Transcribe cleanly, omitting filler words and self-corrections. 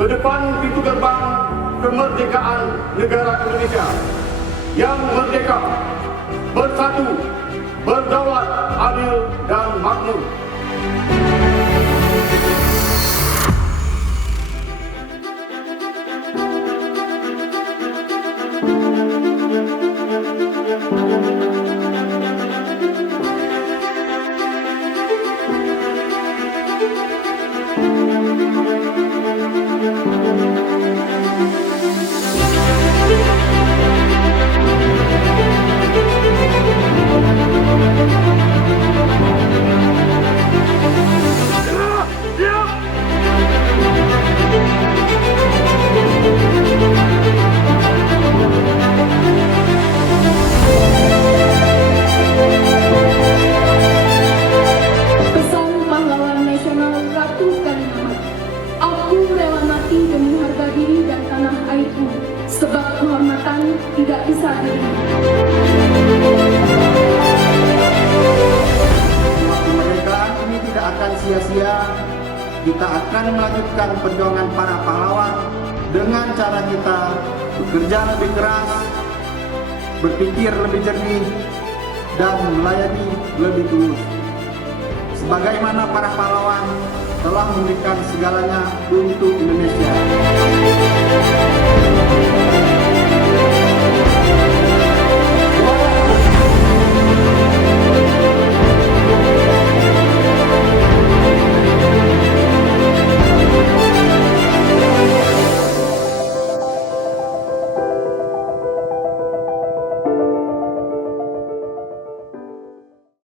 ke depan pintu gerbang kemerdekaan negara Indonesia yang merdeka, bersatu, berdaulat, adil, dan makmur. Sebab kehormatan tidak bisa dibeli. Kemerdekaan ini tidak akan sia-sia. Kita akan melanjutkan perjuangan para pahlawan dengan cara kita bekerja lebih keras, berpikir lebih jernih, dan melayani lebih tulus. Sebagaimana para pahlawan telah memberikan segalanya untuk Indonesia.